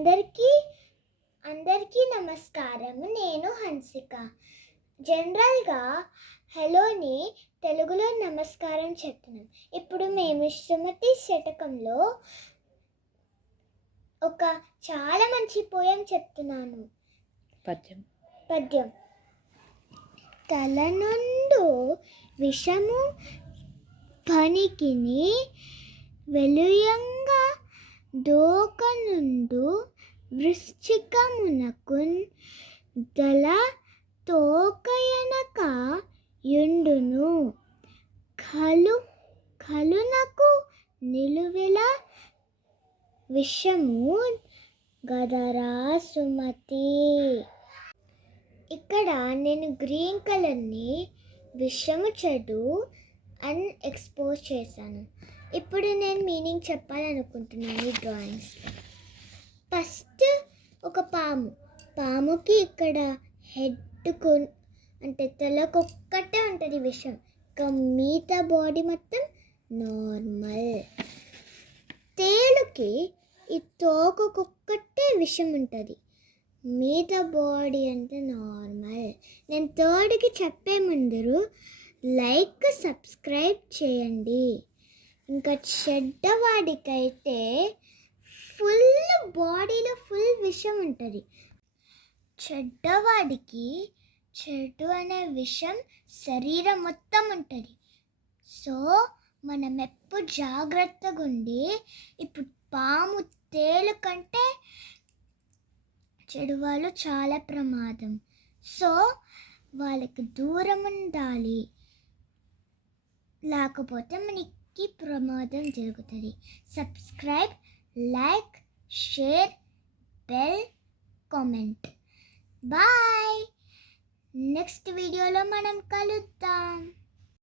అందరికీ అందరికీ నమస్కారము. నేను హన్సిక. జనరల్గా హలోని తెలుగులో నమస్కారం చెప్తున్నాం. ఇప్పుడు మేము సుమతి శతకంలో ఒక చాలా మంచి పోయం చెప్తున్నాను. పద్యం. తల నుండు విషము పనికిని వెలుయంగా దోకనుండు వృశ్చికమునకున్ దళ తోకయనక యుండును కలునకు నిలువెల విషము గదరా సుమతి. ఇక్కడ నేను గ్రీన్ కలర్ని విషము చెడు అని ఎక్స్పోజ్ చేశాను. ఇప్పుడు నేను మీనింగ్ చెప్పాలనుకుంటున్నాను ఈ డ్రాయింగ్స్లో. ఫస్ట్ ఒక పాముకి ఇక్కడ హెడ్కు అంటే తలకొక్కటే ఉంటుంది విషం, ఇంకా మిగతా బాడీ మొత్తం నార్మల్. తేలుకి ఈ తోకొక్కటే విషం ఉంటుంది, మిగతా బాడీ అంటే నార్మల్. నేను థర్డ్కి చెప్పే ముందరు లైక్ సబ్స్క్రైబ్ చేయండి. ఇంకా చెడ్డవాడికైతే బాడీలో ఫుల్ విషం ఉంటుంది. చెడ్డవాడికి చెడు అనే విషం శరీరం మొత్తం ఉంటుంది. సో మనం ఎప్పుడు జాగ్రత్తగా ఉండి, ఇప్పుడు పాము తేలు కంటే చెడు వాళ్ళు చాలా ప్రమాదం. సో వాళ్ళకి దూరం ఉండాలి, లేకపోతే మనకి ప్రమాదం జరుగుతుంది. Subscribe, like, share, bell, comment. Bye. Next వీడియోలో మనం కలుద్దాం.